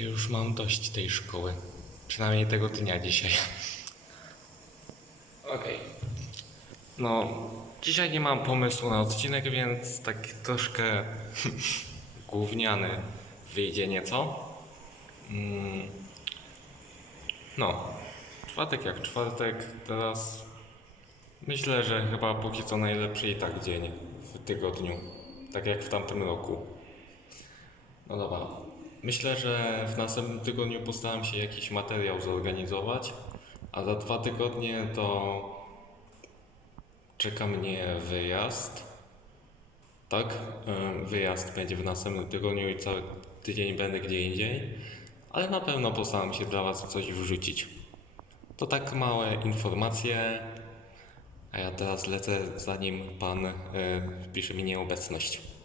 Już mam dość tej szkoły. Przynajmniej tego dnia dzisiaj. Okej. No, dzisiaj nie mam pomysłu na odcinek, więc taki troszkę gówniany wyjdzie nieco. Mm. No, czwartek jak czwartek, teraz myślę, że chyba póki co najlepszy i tak dzień w tygodniu, tak jak w tamtym roku. No dobra. Myślę, że w następnym tygodniu postaram się jakiś materiał zorganizować, a za dwa tygodnie to czeka mnie wyjazd. Tak, Ym, wyjazd będzie w następnym tygodniu i cały tydzień będę gdzie indziej, ale na pewno postaram się dla Was coś wrzucić. To tak małe informacje, a ja teraz lecę zanim Pan y, wpisze mi nieobecność.